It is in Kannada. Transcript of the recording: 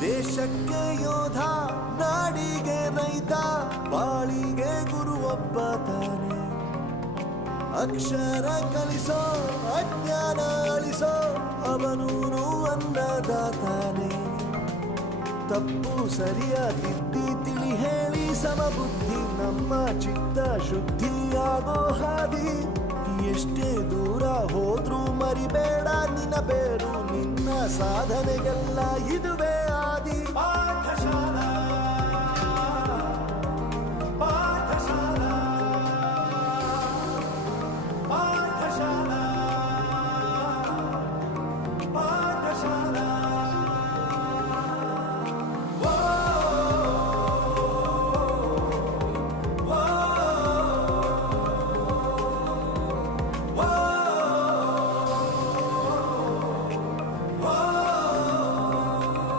ದೇಶಕ್ಕೆ ಯೋಧ, ನಾಡಿಗೆ ರೈತ, ಬಾಳಿಗೆ ಗುರು ಒಬ್ಬ ತಾನೆ. ಅಕ್ಷರ ಕಲಿಸೋ, ಅಜ್ಞಾನ ಅಳಿಸೋ, ಅವನೂನು ಅನ್ನದಾತಾನೆ. ತಪ್ಪು ಸರಿಯ ತಿದ್ದಿ ತಿಳಿ ಹೇಳಿ ಸಮಬುದ್ಧಿ, ನಮ್ಮ ಚಿತ್ತ ಶುದ್ಧಿಯಾಗೋ ಹಾದಿ. ಎಷ್ಟೇ ದೂರ ಹೋದ್ರೂ ಮರಿಬೇಡ ನಿನ್ನ ಬೇರು, ನಿನ್ನ ಸಾಧನೆಗೆಲ್ಲ ಇದುವೇ